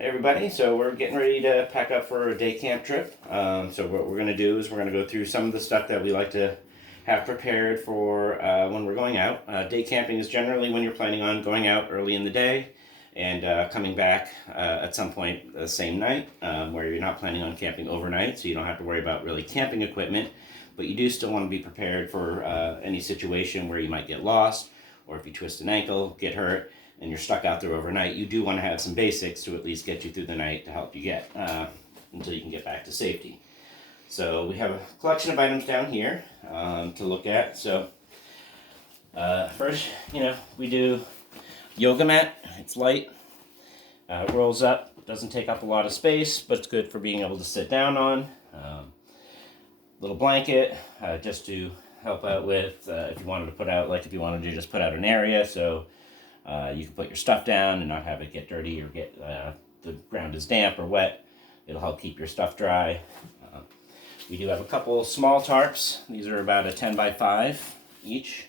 everybody. So we're getting ready to pack up for a day camp trip. So what we're going to do is we're going to go through some of the stuff that we like to have prepared for when we're going out. Day camping is generally when you're planning on going out early in the day and coming back at some point the same night, where you're not planning on camping overnight, so you don't have to worry about really camping equipment, but you do still want to be prepared for any situation where you might get lost, or if you twist an ankle, get hurt, and you're stuck out there overnight. You do want to have some basics to at least get you through the night to help you get until you can get back to safety. So we have a collection of items down here to look at. So first, we do yoga mat. It's light, rolls up, doesn't take up a lot of space, but it's good for being able to sit down on. Little blanket, just to help out with if you wanted to put out, like if you wanted to just put out an area so you can put your stuff down and not have it get dirty or get the ground is damp or wet. It'll help keep your stuff dry. We do have a couple small tarps. These are about a 10 by 5 each.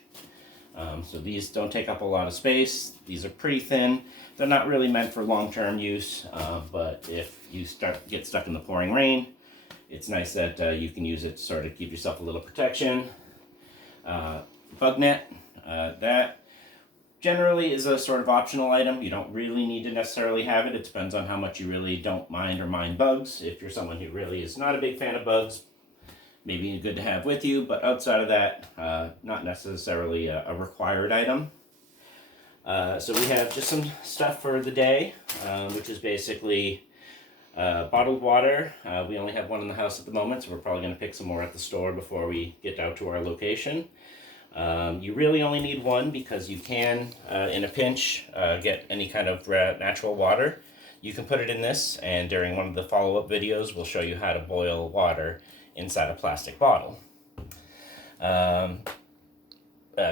So these don't take up a lot of space. These are pretty thin. They're not really meant for long-term use, but if you get stuck in the pouring rain, it's nice that you can use it to sort of give yourself a little protection. Bug net, that generally is a sort of optional item. You don't really need to necessarily have it. It depends on how much you really don't mind or mind bugs. If you're someone who really is not a big fan of bugs, maybe good to have with you, but outside of that, not necessarily a required item. So we have just some stuff for the day, which is basically bottled water. We only have one in the house at the moment, so we're probably going to pick some more at the store before we get out to our location. You really only need one because you can, in a pinch, get any kind of natural water. You can put it in this, and during one of the follow-up videos, we'll show you how to boil water inside a plastic bottle.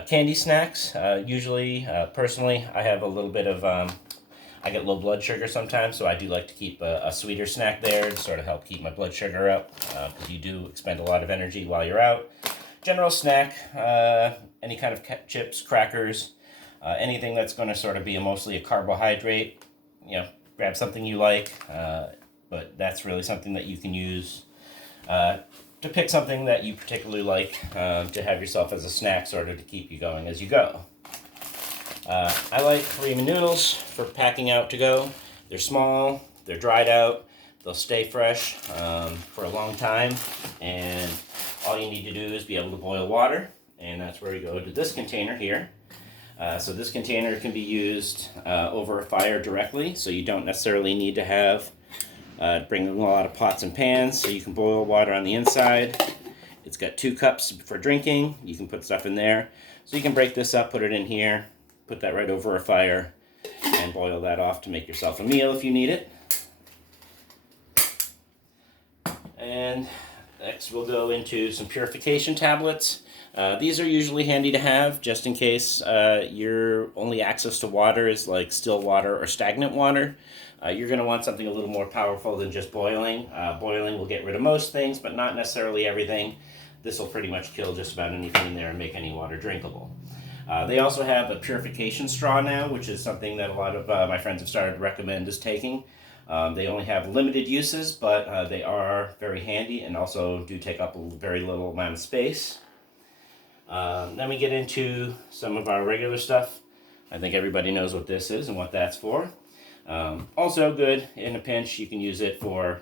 Candy snacks. Usually, personally, I have a little bit of, I get low blood sugar sometimes, so I do like to keep a sweeter snack there to sort of help keep my blood sugar up, because you do expend a lot of energy while you're out. General snack, any kind of chips, crackers, anything that's going to sort of be mostly a carbohydrate. Grab something you like, but that's really something that you can use to pick something that you particularly like to have yourself as a snack, sort of to keep you going as you go. I like ramen noodles for packing out to go. They're small, they're dried out, they'll stay fresh for a long time, and all you need to do is be able to boil water, and that's where we go to this container here. So this container can be used over a fire directly, so you don't necessarily need to have bring a lot of pots and pans, so you can boil water on the inside. It's got 2 cups for drinking. You can put stuff in there. So you can break this up, put it in here, put that right over a fire, and boil that off to make yourself a meal if you need it. And next we'll go into some purification tablets. These are usually handy to have just in case your only access to water is like still water or stagnant water. You're going to want something a little more powerful than just boiling. Boiling will get rid of most things, but not necessarily everything. This will pretty much kill just about anything in there and make any water drinkable. They also have a purification straw now, which is something that a lot of my friends have started to recommend as taking. They only have limited uses, but they are very handy and also do take up a very little amount of space. Then we get into some of our regular stuff. I think everybody knows what this is and what that's for. Also good in a pinch. You can use it for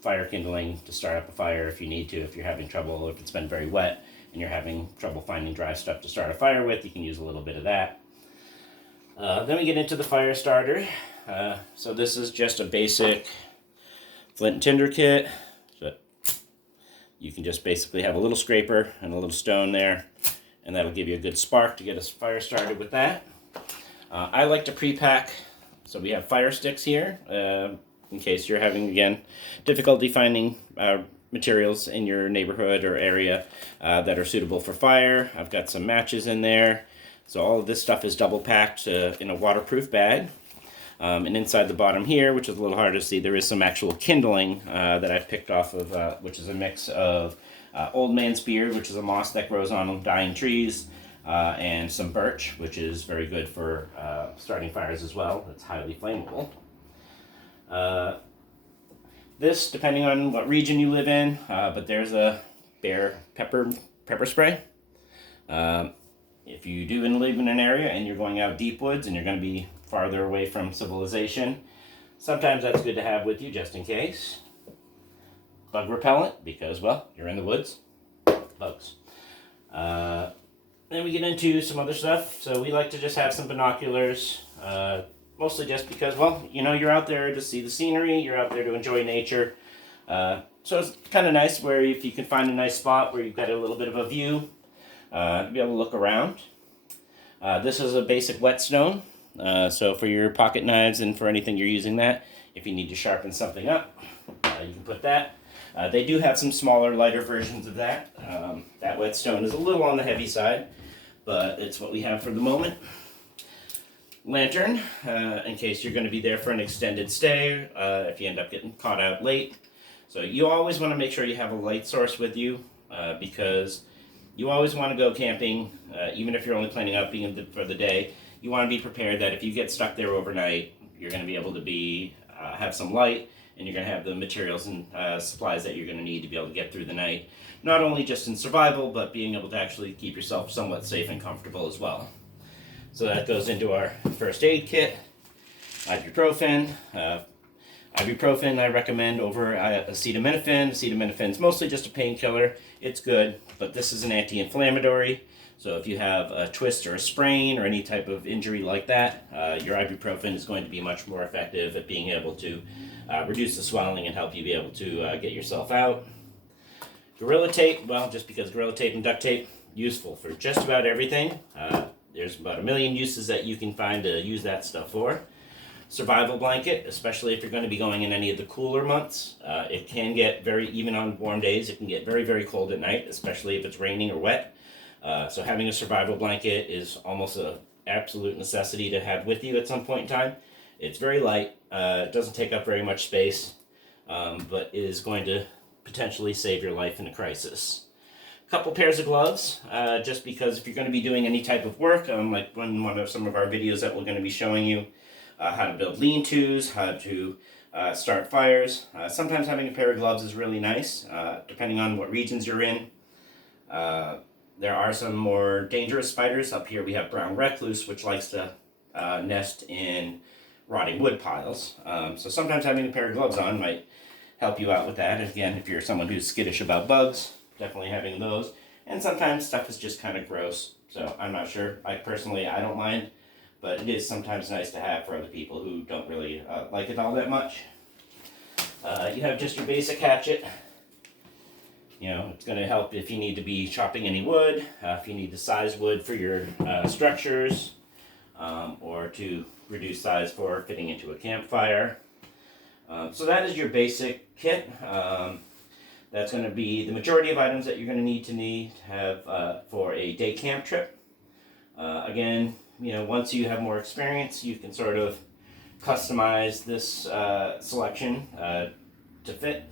fire kindling to start up a fire if you need to, if you're having trouble, if it's been very wet and you're having trouble finding dry stuff to start a fire with, you can use a little bit of that. Then we get into the fire starter. So this is just a basic flint and tinder kit. So you can just basically have a little scraper and a little stone there, and that'll give you a good spark to get a fire started with that. I like to pre-pack. So we have fire sticks here, in case you're having, again, difficulty finding materials in your neighborhood or area that are suitable for fire. I've got some matches in there. So all of this stuff is double packed in a waterproof bag. And inside the bottom here, which is a little hard to see, there is some actual kindling that I've picked off of, which is a mix of old man's beard, which is a moss that grows on dying trees, and some birch, which is very good for starting fires as well. It's highly flammable. Uh, this, depending on what region you live in, but there's a bear pepper spray. If you do live in an area and you're going out deep woods and you're going to be farther away from civilization, sometimes that's good to have with you just in case. Bug repellent, because, well, you're in the woods. Bugs. Then we get into some other stuff. So we like to just have some binoculars, mostly just because, well, you know, you're out there to see the scenery, you're out there to enjoy nature. So it's kind of nice where if you can find a nice spot where you've got a little bit of a view, be able to look around. This is a basic whetstone, so for your pocket knives and for anything you're using that, if you need to sharpen something up, you can put that. They do have some smaller, lighter versions of that. That whetstone is a little on the heavy side, but it's what we have for the moment. Lantern, in case you're going to be there for an extended stay, if you end up getting caught out late. So you always want to make sure you have a light source with you, because you always want to go camping, even if you're only planning out being for the day. You want to be prepared that if you get stuck there overnight, you're going to be able to have some light, and you're going to have the materials and supplies that you're going to need to be able to get through the night. Not only just in survival, but being able to actually keep yourself somewhat safe and comfortable as well. So that goes into our first aid kit. Ibuprofen. Ibuprofen I recommend over acetaminophen. Acetaminophen is mostly just a painkiller. It's good, but this is an anti-inflammatory. So if you have a twist or a sprain or any type of injury like that, your ibuprofen is going to be much more effective at being able to reduce the swelling and help you be able to get yourself out. Gorilla Tape, well, just because Gorilla Tape and duct tape, useful for just about everything. There's about 1 million uses that you can find to use that stuff for. Survival blanket, especially if you're going to be going in any of the cooler months. It can get even on warm days, it can get very, very cold at night, especially if it's raining or wet. So having a survival blanket is almost an absolute necessity to have with you at some point in time. It's very light, it doesn't take up very much space, but is going to potentially save your life in a crisis. A couple pairs of gloves, just because if you're going to be doing any type of work, like one of some of our videos that we're going to be showing you, how to build lean-tos, how to start fires. Sometimes having a pair of gloves is really nice, depending on what regions you're in. There are some more dangerous spiders. Up here we have brown recluse, which likes to nest in rotting wood piles. So sometimes having a pair of gloves on might help you out with that. And again, if you're someone who's skittish about bugs, definitely having those. And sometimes stuff is just kind of gross, so I'm not sure. I don't mind, but it is sometimes nice to have for other people who don't really like it all that much. You have just your basic hatchet. You know, it's going to help if you need to be chopping any wood, if you need to size wood for your structures, or to reduce size for fitting into a campfire. So that is your basic kit. That's going to be the majority of items that you're going to need to have for a day camp trip. Again, you know, once you have more experience, you can sort of customize this selection to fit.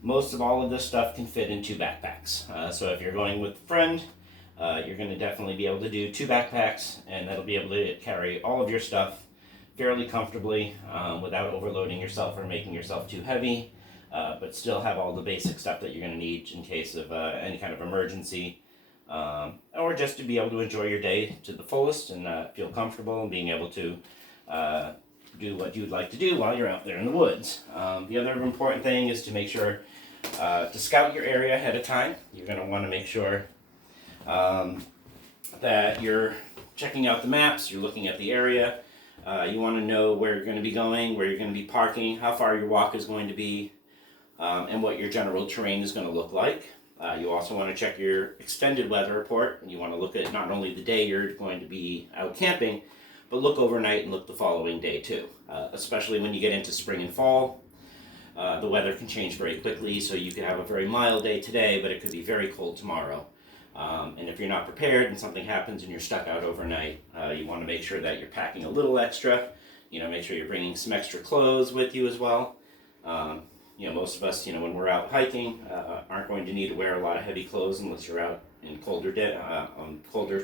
Most of all of this stuff can fit in 2 backpacks. So if you're going with a friend, you're going to definitely be able to do 2 backpacks, and that'll be able to carry all of your stuff fairly comfortably without overloading yourself or making yourself too heavy, but still have all the basic stuff that you're going to need in case of any kind of emergency, or just to be able to enjoy your day to the fullest and feel comfortable and being able to do what you'd like to do while you're out there in the woods. The other important thing is to make sure to scout your area ahead of time. You're going to want to make sure that you're checking out the maps, you're looking at the area. You want to know where you're going to be going, where you're going to be parking, how far your walk is going to be, and what your general terrain is going to look like. You also want to check your extended weather report, and you want to look at not only the day you're going to be out camping, but look overnight and look the following day too. Especially when you get into spring and fall, the weather can change very quickly, so you could have a very mild day today, but it could be very cold tomorrow. And if you're not prepared and something happens and you're stuck out overnight, you want to make sure that you're packing a little extra. You know, make sure you're bringing some extra clothes with you as well. You know, most of us, you know, when we're out hiking, aren't going to need to wear a lot of heavy clothes unless you're out in colder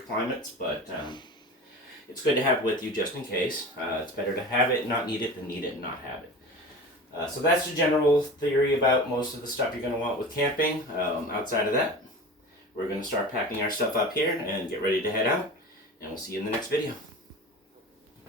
climates, but it's good to have with you just in case. It's better to have it and not need it than need it and not have it. So that's the general theory about most of the stuff you're going to want with camping. Outside of that, we're going to start packing our stuff up here and get ready to head out. And we'll see you in the next video.